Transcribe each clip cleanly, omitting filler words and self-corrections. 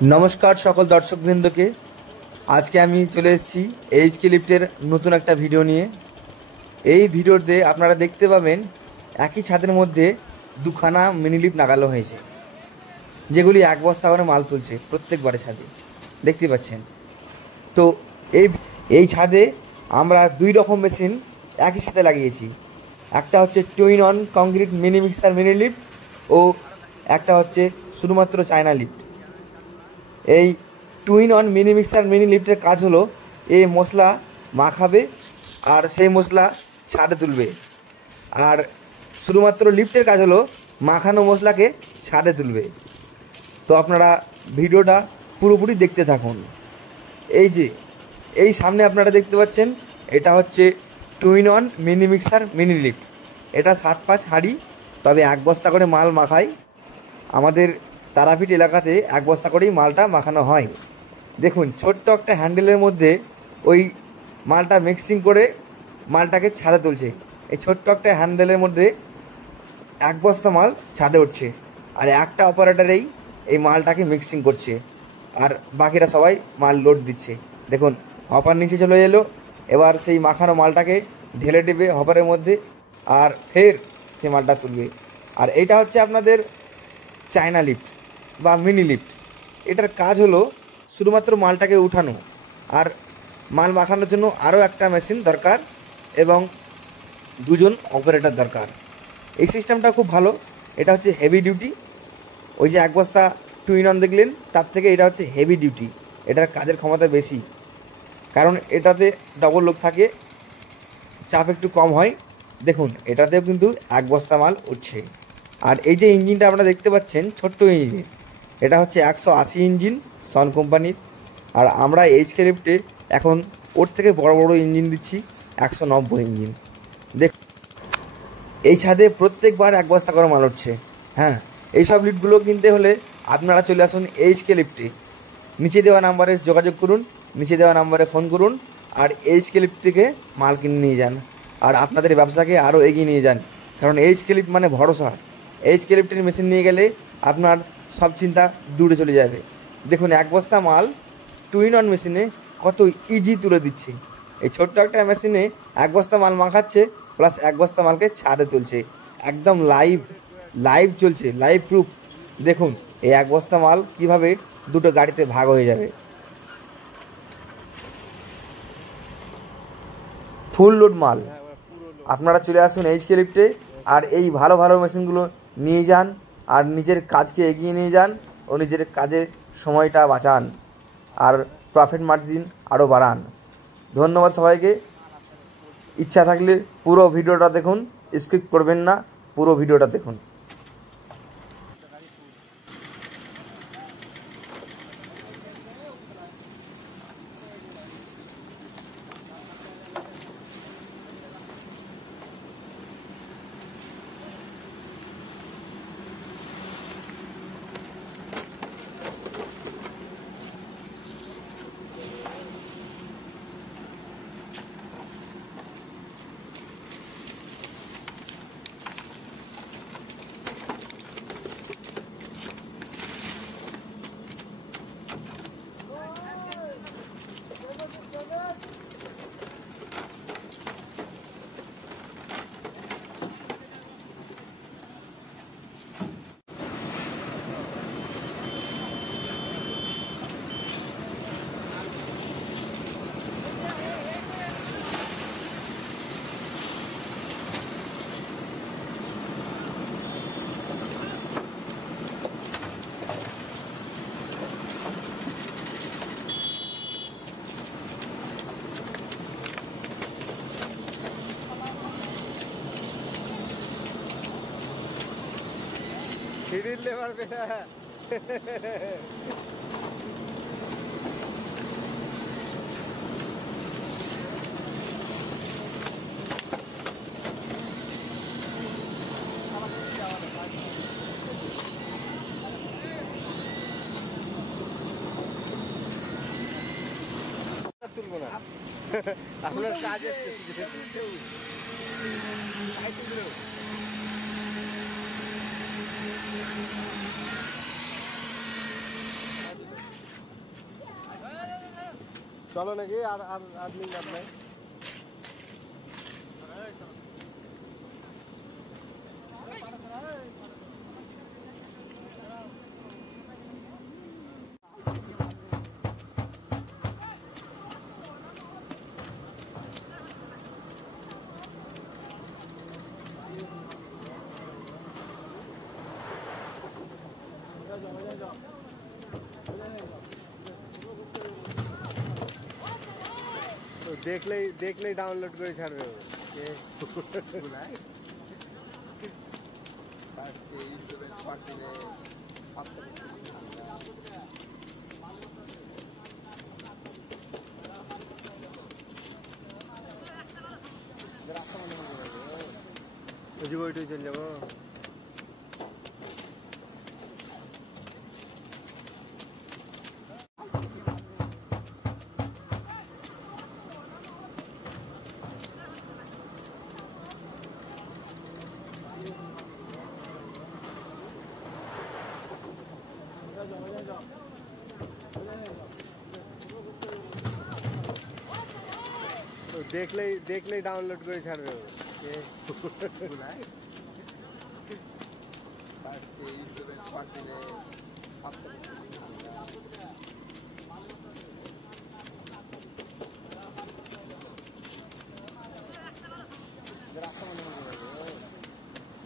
नमस्कार सकल दर्शकबृंद के आज के आमी चले एसेছি এইচকে লিফটের নতুন একটা ভিডিও নিয়ে। এই ভিডিওতে আপনারা দেখতে পাবেন একই ছাদের মধ্যে দুখানা মিনি লিফট লাগানো হয়েছে, যেগুলি এক বস্তা করে মাল তুলছে প্রত্যেকবারে ছাদে দেখতে পাচ্ছেন। তো এই ছাদে আমরা দুই রকম মেশিন একই সাথে লাগিয়েছি। একটা হচ্ছে twin on concrete mini mixer mini lift ও একটা হচ্ছে শুধুমাত্র চায়না লিফট। এই twin on mini mixer mini লিফটের কাজ হলো এই মশলা মাখাবে আর সেই মশলা ছাদে তুলবে, আর শুধুমাত্র লিফটের কাজ হলো মাখানো মশলাকে ছাদে তুলবে। তো আপনারা ভিডিওটা পুরোপুরি দেখতে থাকুন। এই যে এই সামনে আপনারা দেখতে পাচ্ছেন এটা হচ্ছে twin on mini mixer mini lift. এটা 7-5 হাঁড়ি, তবে এক বস্তা করে মাল মাখায়। আমাদের তারাপীঠ এলাকাতে এক বস্তা করেই মালটা মাখানো হয়। দেখুন ছোট্ট একটা হ্যান্ডেলের মধ্যে ওই মালটা মিক্সিং করে মালটাকে ছাদে তুলছে। এই ছোট্ট একটা হ্যান্ডেলের মধ্যে এক বস্তা মাল ছাদে উঠছে, আর একটা অপারেটরেই এই মালটাকে মিক্সিং করছে, আর বাকিরা সবাই মাল লোড দিচ্ছে। দেখুন হপার নিচে চলে এলো, এবার সেই মাখানো মালটাকে ঢেলে দেবে হপারের মধ্যে, আর ফের সেই মালটা তুলবে। আর এইটা হচ্ছে আপনাদের চায়না লিফট বা মিনি লিফট। এটার কাজ হলো শুধুমাত্র মালটাকে উঠানো, আর মাল মাখানোর জন্য আরও একটা মেশিন দরকার এবং দুজন অপারেটর দরকার। এই সিস্টেমটা খুব ভালো। এটা হচ্ছে হেভি ডিউটি। ওই যে এক বস্তা টুইন অন দেখলেন, তার থেকে এটা হচ্ছে হেভি ডিউটি। এটার কাজের ক্ষমতা বেশি, কারণ এটাতে ডবল লোক থাকে, চাপ একটু কম হয়। দেখুন এটাতেও কিন্তু এক বস্তা মাল উঠছে। আর এই যে ইঞ্জিনটা আপনারা দেখতে পাচ্ছেন ছোট্ট ইঞ্জিন, এটা হচ্ছে 180 ইঞ্জিন সন কোম্পানির। আর আমরা এইচকে লিফটে এখন ওর থেকে বড় বড় ইঞ্জিন দিচ্ছি, 190 ইঞ্জিন। দেখ এই ছাদে প্রত্যেকবার এক বস্তা করে মাল উঠছে। হ্যাঁ, এইসব লিফটগুলো কিনতে হলে আপনারা চলে আসুন এইচকে লিফটে। নিচে দেওয়া নাম্বারে যোগাযোগ করুন, নিচে দেওয়া নাম্বারে ফোন করুন, আর এইচকে লিফট থেকে মাল কিনে নিয়ে যান, আর আপনাদের ব্যবসাকে আরও এগিয়ে নিয়ে যান। কারণ এইচকে লিফট মানে ভরসা। এইচকে লিফটের মেশিন নিয়ে গেলে আপনার সব চিন্তা দূরে চলে যাবে। দেখুন এক বস্তা মাল টুইন অন মেশিনে কত ইজি তুলে দিচ্ছে। এই ছোট্ট একটা মেশিনে এক বস্তা মাল মাখাচ্ছে, প্লাস এক বস্তা মালকে ছাদে তুলছে। একদম লাইভ চলছে, লাইভ প্রুফ। দেখুন এই এক বস্তা মাল কীভাবে দুটো গাড়িতে ভাগ হয়ে যাবে। ফুল লোড মাল। আপনারা চলে আসুন এইচকে লিফটে, আর এই ভালো ভালো মেশিনগুলো নিয়ে যান, আর নিজের কাজকে এগিয়ে নিয়ে যান ও নিজের কাজে সময়টা বাঁচান, আর প্রফিট মার্জিন আরও বাড়ান। ধন্যবাদ সবাইকে। ইচ্ছা থাকলে পুরো ভিডিওটা দেখুন, স্কিপ করবেন না, পুরো ভিডিওটা দেখুন। হিড়িলে পারবে না। তুলবো না, আপনার কাজ চলো নাকি আর আর আর লিঙ্ক আপনার তো দেখলেই ডাউনলোড করে ছাড়বে ও। বুঝি বইটুই চলে যাবো। তো দেখলেই ডাউনলোড করে ছাড়বে ও।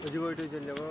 বুঝি বইটুই চলে যাবো।